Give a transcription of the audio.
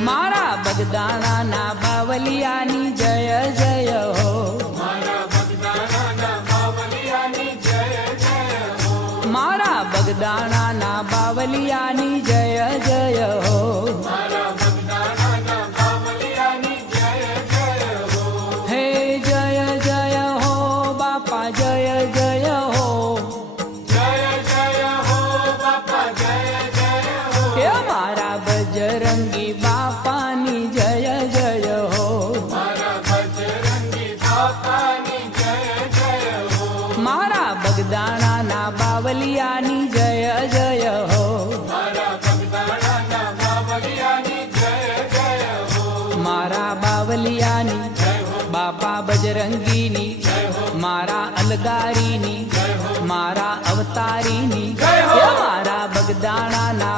मारा बगदाणा ना बावलियानी जय जय हो। मारा बगदाणा ना बावलियानी जय जय हो। हे जय जय हो बापा जय जय हो। हे मारा बजरंगी बापानी जय जय हो। मारा बगदाणा ना बावलियानी जय जय हो। मारा बावलियानी बापा बजरंगीनी मारा अलगारीनी मारा अवतारीनी मारा बगदाणा ना